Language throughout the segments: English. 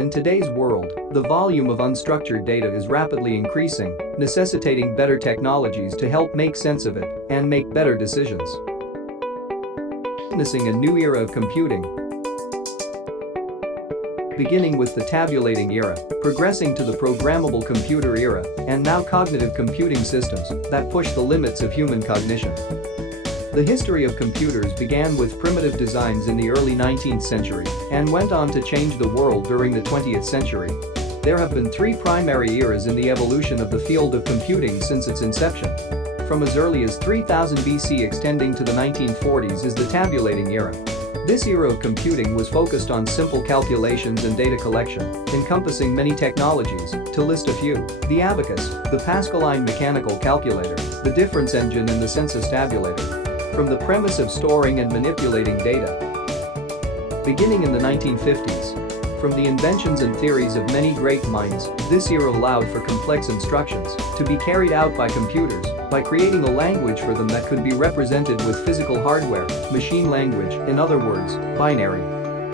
In today's world, the volume of unstructured data is rapidly increasing, necessitating better technologies to help make sense of it and make better decisions. Witnessing a new era of computing, beginning with the tabulating era, progressing to the programmable computer era, and now cognitive computing systems that push the limits of human cognition. The history of computers began with primitive designs in the early 19th century and went on to change the world during the 20th century. There have been three primary eras in the evolution of the field of computing since its inception. From as early as 3000 BC extending to the 1940s is the tabulating era. This era of computing was focused on simple calculations and data collection, encompassing many technologies, to list a few: the abacus, the Pascaline mechanical calculator, the difference engine and the census tabulator. From the premise of storing and manipulating data. Beginning in the 1950s, from the inventions and theories of many great minds, this era allowed for complex instructions to be carried out by computers by creating a language for them that could be represented with physical hardware, machine language, in other words, binary.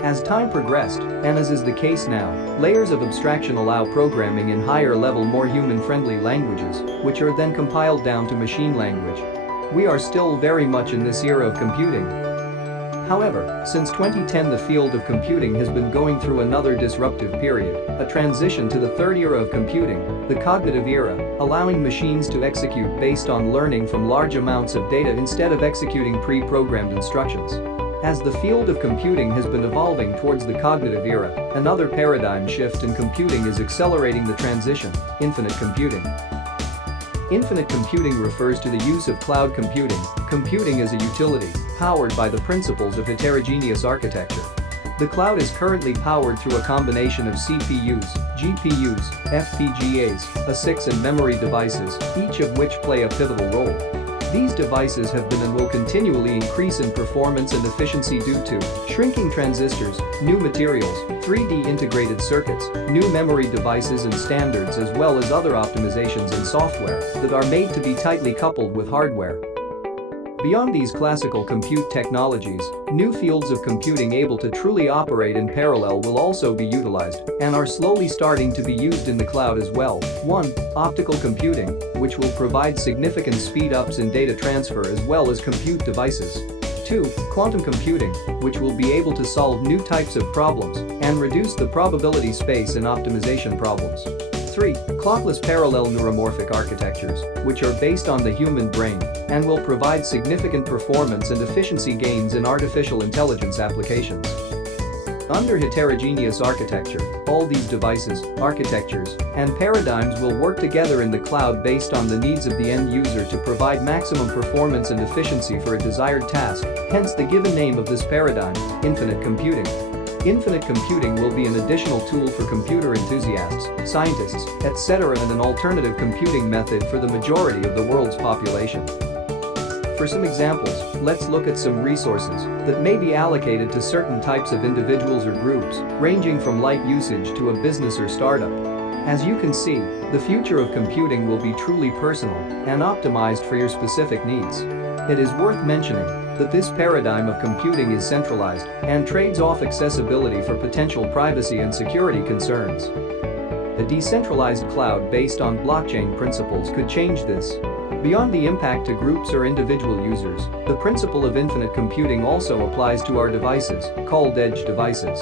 As time progressed, and as is the case now, layers of abstraction allow programming in higher-level, more human-friendly languages, which are then compiled down to machine language. We are still very much in this era of computing. However, since 2010 the field of computing has been going through another disruptive period, a transition to the third era of computing, the cognitive era, allowing machines to execute based on learning from large amounts of data instead of executing pre-programmed instructions. As the field of computing has been evolving towards the cognitive era, another paradigm shift in computing is accelerating the transition: infinite computing. Infinite computing refers to the use of cloud computing, computing as a utility, powered by the principles of heterogeneous architecture. The cloud is currently powered through a combination of CPUs, GPUs, FPGAs, ASICs and memory devices, each of which play a pivotal role. These devices have been and will continually increase in performance and efficiency due to shrinking transistors, new materials, 3D integrated circuits, new memory devices and standards, as well as other optimizations in software that are made to be tightly coupled with hardware. Beyond these classical compute technologies, new fields of computing able to truly operate in parallel will also be utilized and are slowly starting to be used in the cloud as well. 1. Optical computing, which will provide significant speed-ups in data transfer as well as compute devices. 2. Quantum computing, which will be able to solve new types of problems and reduce the probability space in optimization problems. 3. Clockless parallel neuromorphic architectures, which are based on the human brain and will provide significant performance and efficiency gains in artificial intelligence applications. Under heterogeneous architecture, all these devices, architectures, and paradigms will work together in the cloud based on the needs of the end user to provide maximum performance and efficiency for a desired task, hence the given name of this paradigm, infinite computing. Infinite computing will be an additional tool for computer enthusiasts, scientists, etc., and an alternative computing method for the majority of the world's population. For some examples, let's look at some resources that may be allocated to certain types of individuals or groups, ranging from light usage to a business or startup. As you can see, the future of computing will be truly personal and optimized for your specific needs. It is worth mentioning that this paradigm of computing is centralized and trades off accessibility for potential privacy and security concerns. A decentralized cloud based on blockchain principles could change this. Beyond the impact to groups or individual users, the principle of infinite computing also applies to our devices, called edge devices.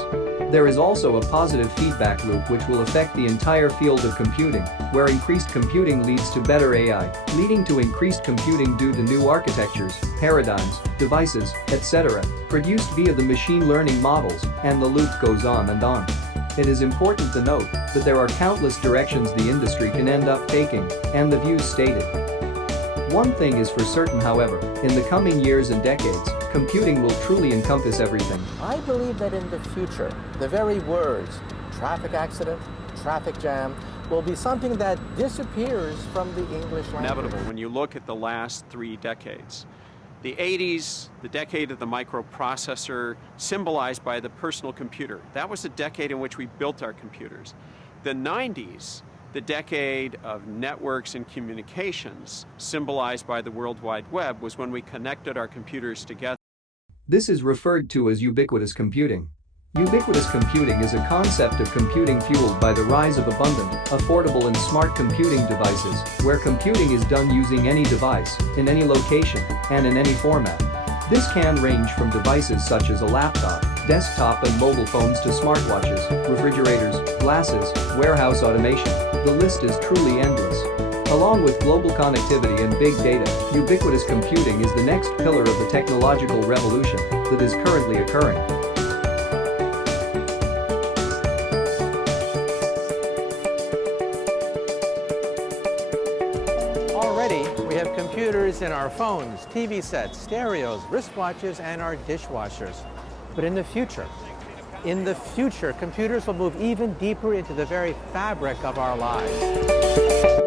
There is also a positive feedback loop which will affect the entire field of computing, where increased computing leads to better AI, leading to increased computing due to new architectures, paradigms, devices, etc., produced via the machine learning models, and the loop goes on and on. It is important to note that there are countless directions the industry can end up taking, and the views stated. One thing is for certain, however, in the coming years and decades, computing will truly encompass everything. I believe that in the future, the very words traffic accident, traffic jam, will be something that disappears from the English language. Inevitable when you look at the last 3 decades. The 80s, the decade of the microprocessor, symbolized by the personal computer. That was the decade in which we built our computers. The 90s, the decade of networks and communications, symbolized by the World Wide Web, was when we connected our computers together. This is referred to as ubiquitous computing. Ubiquitous computing is a concept of computing fueled by the rise of abundant, affordable and smart computing devices, where computing is done using any device, in any location, and in any format. This can range from devices such as a laptop, desktop and mobile phones to smartwatches, refrigerators, glasses, warehouse automation. The list is truly endless. Along with global connectivity and big data, ubiquitous computing is the next pillar of the technological revolution that is currently occurring. Already, we have computers in our phones, TV sets, stereos, wristwatches, and our dishwashers. But in the future, computers will move even deeper into the very fabric of our lives.